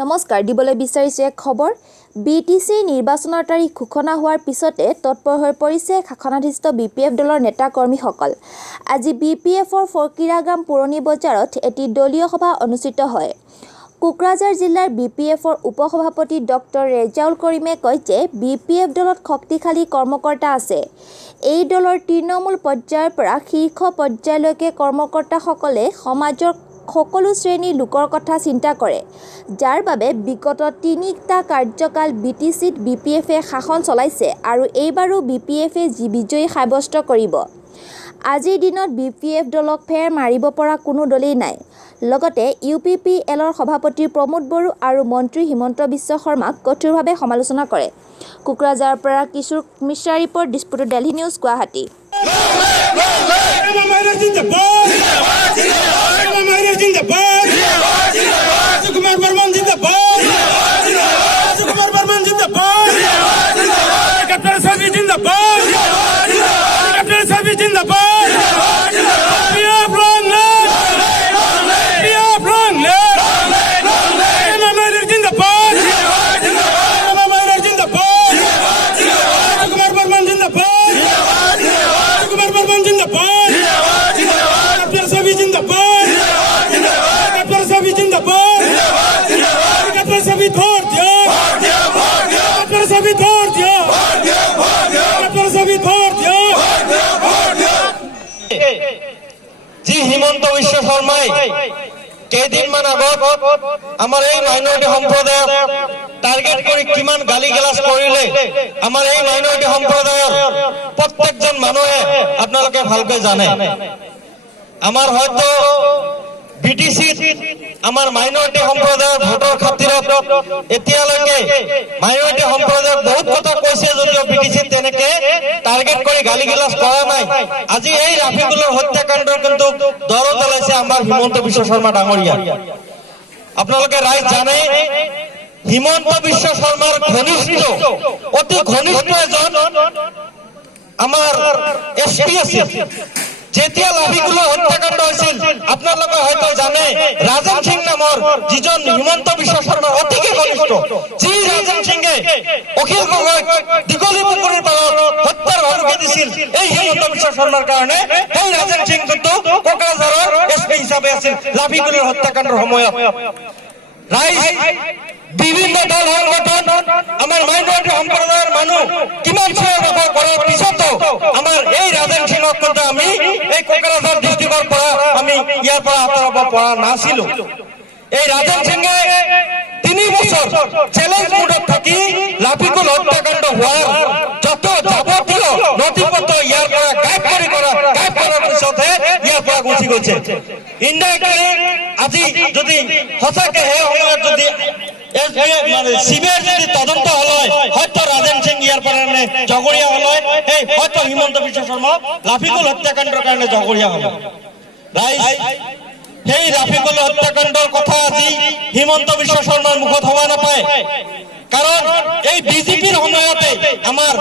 নমস্কাৰ দিবলৈ বিচাৰিছে এক খবৰ বিটিসি নিৰ্বাচনৰ তাৰিখ ঘোষণা হোৱাৰ পিছতে তৎপৰ হৈ পৰিছে শাসনাধিষ্ঠ বিপিএফ দলৰ নেতা কৰ্মীসকল। আজি বিপিএফৰ ফকিৰাগাম পুৰণি বজাৰত এটি দলীয় সভা অনুষ্ঠিত হয়। কোকৰাঝাৰ জিলাৰ বিপিএফৰ উপসভাপতি ডক্টৰ ৰেজাউল কৰিমে কয় যে বিপিএফ দলত শক্তিশালী কৰ্মকৰ্তা আছে। এই দলৰ তৃণমূল পৰ্যায়ৰ পৰা শীৰ্ষ পৰ্যায়লৈকে কৰ্মকৰ্তাসকলে সমাজৰ সকলো শ্ৰেণীৰ লোকৰ কথা চিন্তা কৰে, যাৰ বাবে বিগত ৩টা কাৰ্যকাল বিটিসিত বিপিএফে শাসন চলাইছে আৰু এইবাৰো বিপিএফে বিজয়ী সাব্যস্ত কৰিব। আজিৰ দিনত বিপিএফ দলক ফেৰ মাৰিব পৰা কোনো দলেই নাই। লগতে ইউপিপিএলৰ সভাপতি প্ৰমোদ বড়ো আৰু মন্ত্ৰী হিমন্ত বিশ্ব শৰ্মাক কঠোৰভাৱে সমালোচনা কৰে। কোকৰাঝাৰৰ পৰা কিশোৰ মিশ্ৰা ৰিপৰ্ট, ডিস্পুটো দিল্লী নিউজ, গুৱাহাটী। जी हिमंत विश्व शर्माय केदिनमान আগত আমাৰ এই মাইনৰিটি সম্প্ৰদায়ক টাৰ্গেট কৰি কিমান গালি গালাজ কৰিলে। আমাৰ এই মাইনৰিটি সম্প্ৰদায়ৰ প্ৰত্যেকজন মানুহে আপোনালোকে ভালকৈ জানে। আমাৰ হয়তো বিটিসি আমাৰ মাইনৰিটি সম্প্ৰদায়ৰ ভোটৰ খাতিৰত এতিয়ালৈকে মাইনৰিটি সম্প্ৰদায়ক বহুত কথা কৈছে যদিও বিটিসি তেনেকে টাৰ্গেট কৰি গালি গালাজ কৰা নাই। আজি এই ৰাফিকুলৰ হত্যাকাণ্ডৰ কিন্তু দৰ জ্বলাইছে আমাৰ হিমন্ত বিশ্ব শৰ্মা ডাঙৰীয়া। আপোনালোকে ৰাইজ জানে হিমন্ত বিশ্ব শৰ্মাৰ ঘনিষ্ঠ অতি ঘনিষ্ঠ এজন আমাৰ এছপি আছিল। যেতিয়া লাফিকুলৰ হত্যাকাণ্ড হৈছিল আপোনালোকে হয়তো জানে ৰাজন সিং নামৰ যিজন হিমন্ত বিশ্ব শৰ্মাৰ অতিকে ঘনিষ্ঠ, যি ৰাজন সিঙে অখিল গগৈক দীঘলী পুখুৰীৰ পাৰত হত্যাৰ ভাবুকি দিছিল এই হিমন্ত বিশ্ব শৰ্মাৰ কাৰণে। সেই ৰাজন সিং কিন্তু কোকৰাঝাৰৰ এছপি হিচাপে আছিল লাফিকুলৰ হত্যাকাণ্ডৰ সময়ত। ৰাইজ বিভিন্ন দল সংগঠন আমাৰ মাইনৰিটি সম্প্ৰদায়ৰ মানুহ কিমান চিঞৰ বাখৰ কৰাৰ পিছতো আমাৰ এই ৰাজন সিঙক কিন্তু আমি এই কোকৰাঝাৰ ডিষ্ট্ৰিক্টৰ পৰা আমি ইয়াৰ পৰা আঁতৰাব পৰা নাছিলো। এই ৰাজন সিঙে ৩ বছৰ চ্যালেঞ্জ মোডত থাকি লাফিকুল হত্যাকাণ্ড হোৱাৰ যত যাৱতীয় নথিপত্ৰ ইয়াৰ পৰা গায়ব কৰাৰ পিছতহে ইয়াৰ পৰা গুচি গৈছে। ইনডাইৰেক্টলি আজি যদি সঁচাকে সেই সময়ত যদি সিবিআইৰ যদি তদন্ত হল হয় হয়তো ৰাজন সিং ইয়াৰ পৰা জগৰীয়া হল হয়, হয়তো হিমন্ত বিশ্ব শৰ্মা লাফিকুল হত্যাকাণ্ডৰ কাৰণে জগৰীয়া হল। ৰাইজ সেই লাফিকুল হত্যাকাণ্ডৰ কথা আজি হিমন্ত বিশ্ব শৰ্মাৰ মুখত হবা নাপায়, কাৰণ এই বিজেপিৰ সময়তে আমাৰ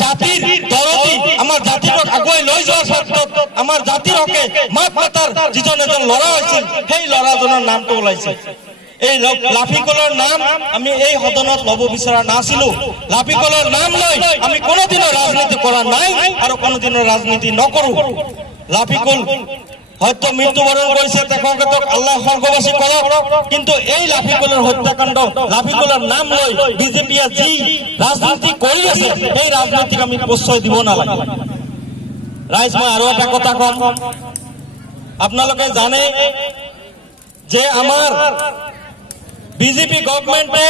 জাতিৰ দৰদী আমাৰ জাতিটোক আগুৱাই লৈ যোৱাৰ ক্ষেত্ৰত আমাৰ জাতিৰ হকে মাত মাতাৰ যিজন এজন ল'ৰা হৈছিল সেই ল'ৰাজনৰ নামটো ওলাইছে। এই লাফিকুলৰ নাম আমি এই সদনত ল'ব বিচৰা নাছিলো। লাফিকুলৰ নাম লৈ আমি কোনোদিনো ৰাজনীতি কৰা নাই আৰু কোনোদিনো ৰাজনীতি নকৰো। লাফিকুল হয়তো মৃত্যুবৰণ কৰিছে, তেখেতক আল্লাহ স্বৰ্গবাসী কৰক, কিন্তু এই লাফিকুলৰ হত্যাকাণ্ড লাফিকুলৰ নাম লৈ বিজেপিয়ে যি ৰাজনীতি কৰি আছে সেই ৰাজনীতিক আমি প্ৰশ্ৰয় দিব নালাগে। ৰাইজ মই আৰু এটা কথা কম, আপোনালোকে জানে যে আমাৰ বিজেপি গভৰ্ণমেণ্টে